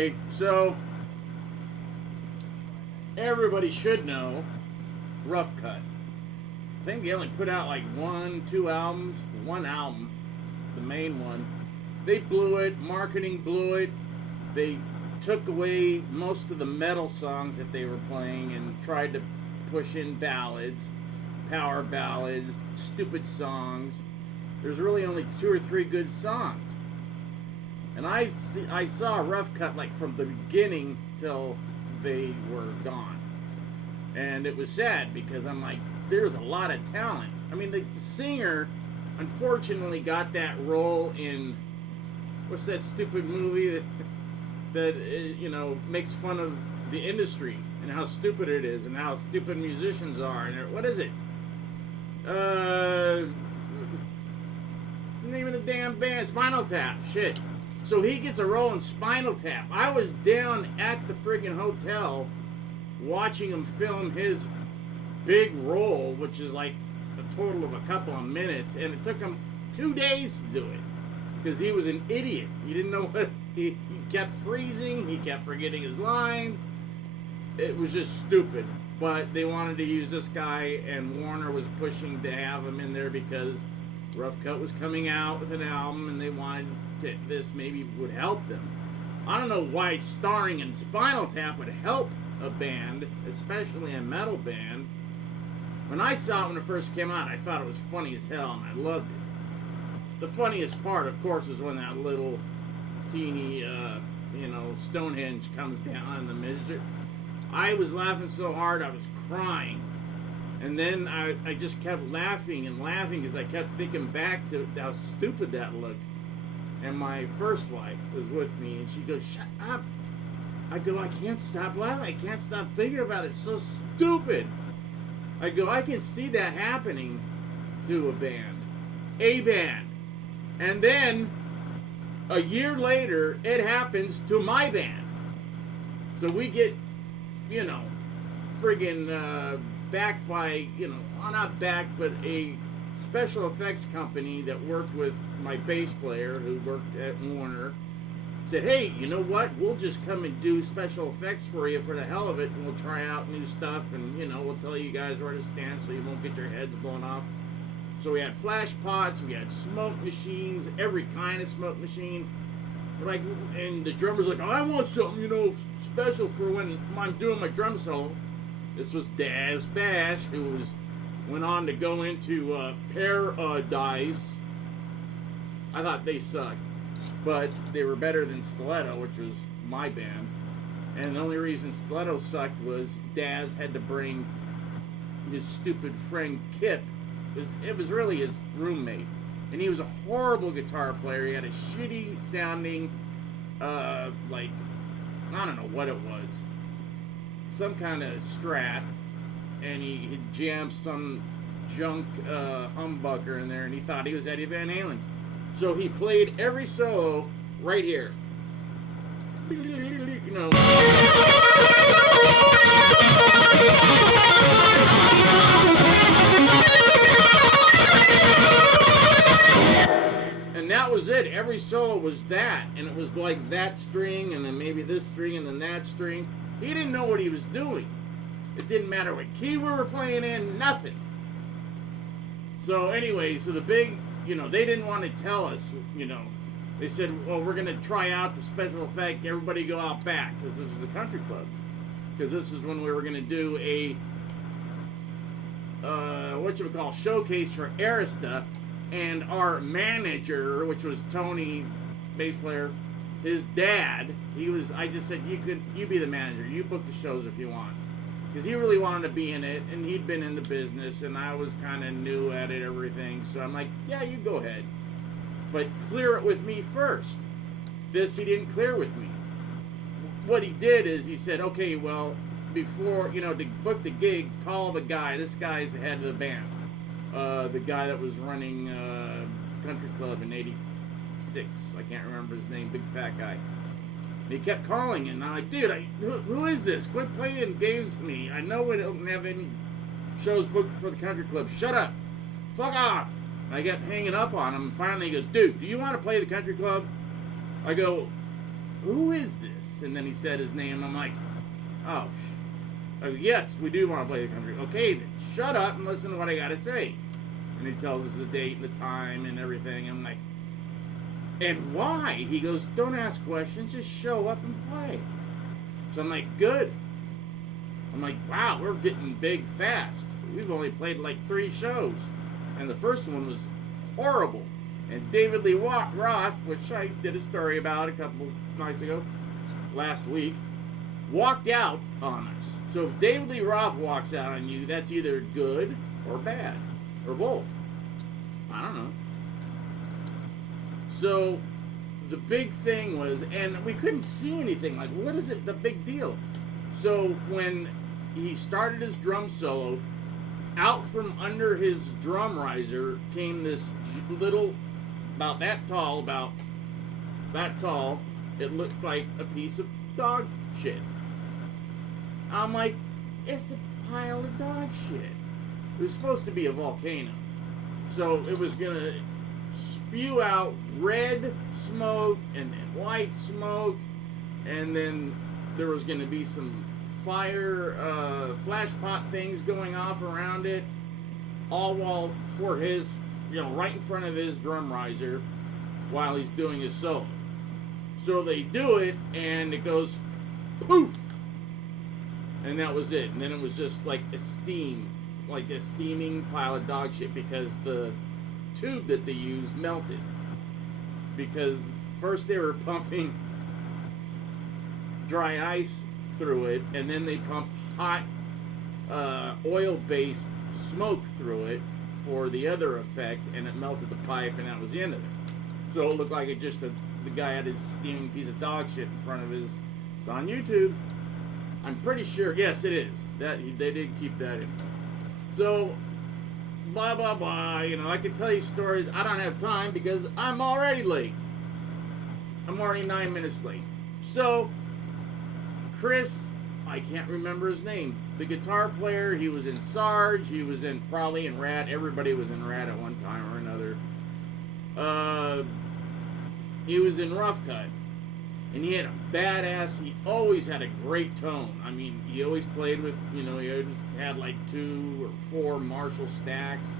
Okay, so everybody should know Rough Cut. I think they only put out like 2 albums. One album, the main one. They blew it. Marketing blew it. They took away most of the metal songs that they were playing and tried to push in ballads, power ballads, stupid songs. There's really only 2 or 3 good songs. And I saw Rough Cut like from the beginning till they were gone. And it was sad because I'm like, there's a lot of talent. I mean, the singer unfortunately got that role in, what's that stupid movie that makes fun of the industry and how stupid it is and how stupid musicians are. And what is it? What's the name of the damn band? Spinal Tap. Shit. So he gets a role in Spinal Tap. I was down at the friggin' hotel watching him film his big role, which is like a total of a couple of minutes, and it took him 2 days to do it because he was an idiot. He didn't know what he kept freezing. He kept forgetting his lines. It was just stupid. But they wanted to use this guy, and Warner was pushing to have him in there because Rough Cut was coming out with an album, and they wanted this maybe would help them. I don't know why starring in Spinal Tap would help a band, especially a metal band. When I saw it when it first came out, I thought it was funny as hell, and I loved it. The funniest part, of course, is when that little teeny, Stonehenge comes down in the midget. I was laughing so hard I was crying. And then I just kept laughing and laughing because I kept thinking back to how stupid that looked. And my first wife was with me, and she goes, "Shut up." I go, "I can't stop laughing. I can't stop thinking about it. It's so stupid." I go, "I can see that happening to a band. A band. And then a year later, it happens to my band. So we get, friggin' backed by, not backed, but a special effects company that worked with my bass player who worked at Warner. Said, "Hey, you know what? We'll just come and do special effects for you for the hell of it, and we'll try out new stuff, and, we'll tell you guys where to stand so you won't get your heads blown off." So we had flash pots, we had smoke machines, every kind of smoke machine. And the drummer's like, "I want something, special for when I'm doing my drum solo." This was Daz Bash, who went on to go into Paradise. I thought they sucked, but they were better than Stiletto, which was my band. And the only reason Stiletto sucked was Daz had to bring his stupid friend Kip. It was really his roommate. And he was a horrible guitar player. He had a shitty sounding, I don't know what it was. Some kind of Strat. And he jammed some junk humbucker in there, and he thought he was Eddie Van Halen. So he played every solo right here. And that was it. Every solo was that. And it was like that string, and then maybe this string, and then that string. He didn't know what he was doing. It didn't matter what key we were playing in, nothing. So anyway, the big, they didn't want to tell us, They said, "Well, we're going to try out the special effect. Everybody go out back," because this is the country club. Because this is when we were going to do a, showcase for Arista. And our manager, which was Tony, bass player, his dad, I just said, you be the manager. You book the shows if you want. Because he really wanted to be in it, and he'd been in the business, and I was kind of new at it, everything. So I'm like, yeah, you go ahead. But clear it with me first. This he didn't clear with me. What he did is he said, "Okay, well, before, to book the gig, call the guy. This guy's the head of the band. The guy that was running Country Club in 86. I can't remember his name, big fat guy. And he kept calling, and I'm like, "Dude, who is this? Quit playing games with me. I know we don't have any shows booked for the Country Club. Shut up. Fuck off." And I kept hanging up on him, and finally he goes, "Dude, do you want to play the Country Club?" I go, who is this? And then he said his name. I'm like, oh, yes, we do want to play the country. Okay, then shut up and listen to what I got to say. And he tells us the date and the time and everything. I'm like, and why? He goes, don't ask questions, just show up and play. So I'm like, good. I'm like, wow, we're getting big fast. We've only played like 3 shows. And the first one was horrible. And David Lee Roth, which I did a story about a couple nights ago, last week, walked out on us. So if David Lee Roth walks out on you, that's either good or bad. Or both. I don't know. So the big thing was, and we couldn't see anything. Like, what is it, the big deal? So when he started his drum solo, out from under his drum riser came this little, about that tall, it looked like a piece of dog shit. I'm like, it's a pile of dog shit. It was supposed to be a volcano. So it was going to spew out red smoke and then white smoke, and then there was going to be some fire flash pot things going off around it, all while for his, right in front of his drum riser while he's doing his solo. So they do it and it goes poof, and that was it. And then it was just like a steaming pile of dog shit because the tube that they used melted. Because first they were pumping dry ice through it, and then they pumped hot oil-based smoke through it for the other effect, and it melted the pipe, and that was the end of it. So it looked like the guy had his steaming piece of dog shit in front of his. It's on YouTube. I'm pretty sure. Yes, it is. They did keep that in. So, blah blah blah. I could tell you stories. I don't have time because I'm already late. I'm already 9 minutes late. So, Chris, I can't remember his name. The guitar player, he was in Sarge, he was probably in Rat. Everybody was in Rat at one time or another. He was in Rough Cut. And he had a badass, he always had a great tone. I mean, he always played with, he always had like 2 or 4 Marshall stacks.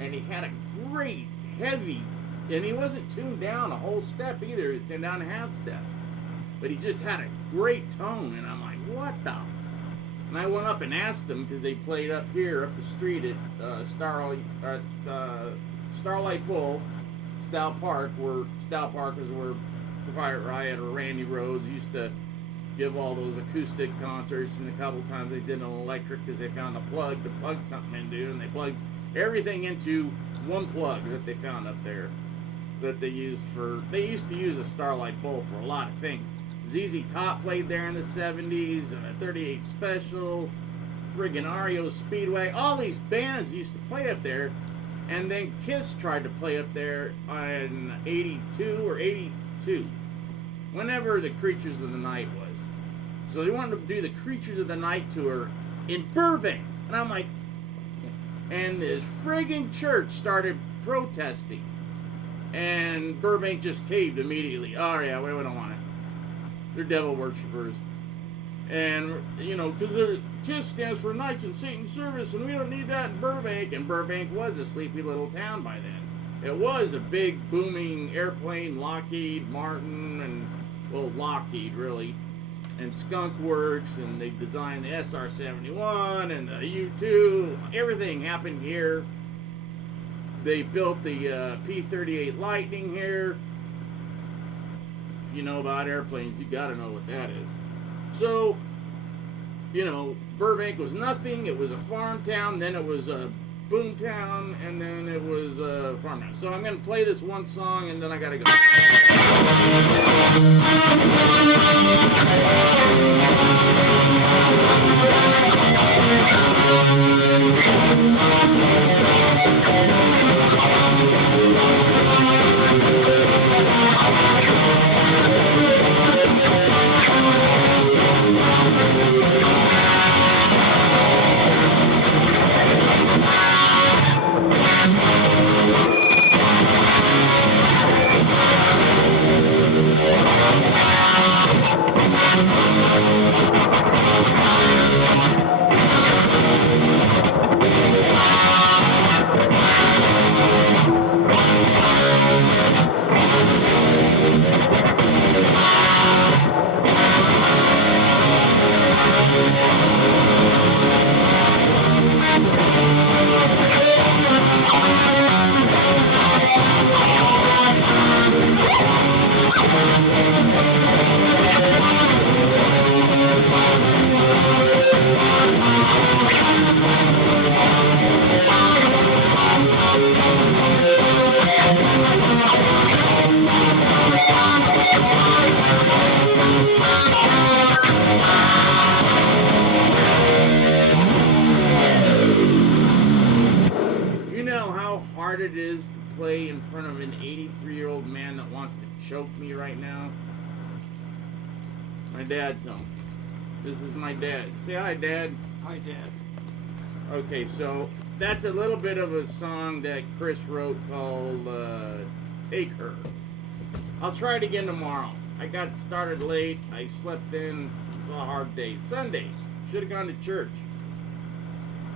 And he had a great, heavy, and he wasn't tuned down a whole step either. He was tuned down a half step. But he just had a great tone, and I'm like, what the f? And I went up and asked them, because they played up here, up the street at Starlight Bull, Stout Park is where Quiet Riot or Randy Rhoads used to give all those acoustic concerts, and a couple times they did an electric because they found a plug to plug something into, and they plugged everything into one plug that they found up there that they used to use a Starlight Bull for a lot of things. ZZ Top played there in the 70s, 38 Special, friggin' REO Speedway, all these bands used to play up there, and then Kiss tried to play up there in 82 or 82, whenever the Creatures of the Night was. So they wanted to do the Creatures of the Night tour in Burbank, and I'm like, and this friggin' church started protesting, and Burbank just caved immediately. Oh yeah, we don't want it. They're devil worshippers. And, because KISS stands for Knights in Satan's Service, and we don't need that in Burbank. And Burbank was a sleepy little town by then. It was a big, booming airplane, Lockheed Martin, and, Lockheed, really, and Skunk Works, and they designed the SR-71 and the U-2. Everything happened here. They built the P-38 Lightning here. If you know about airplanes, you gotta know what that is. So, Burbank was nothing. It was a farm town, then it was a boom town, and then it was a farm town. So I'm gonna play this one song, and then I gotta go. hard it is to play in front of an 83-year-old man that wants to choke me right now? My dad's home. This is my dad. Say hi, Dad. Hi, Dad. Okay, so that's a little bit of a song that Chris wrote called Take Her. I'll try it again tomorrow. I got started late. I slept in. It's a hard day. It's Sunday. Should have gone to church.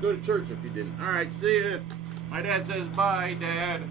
Go to church if you didn't. All right, see ya. My dad says bye, Dad.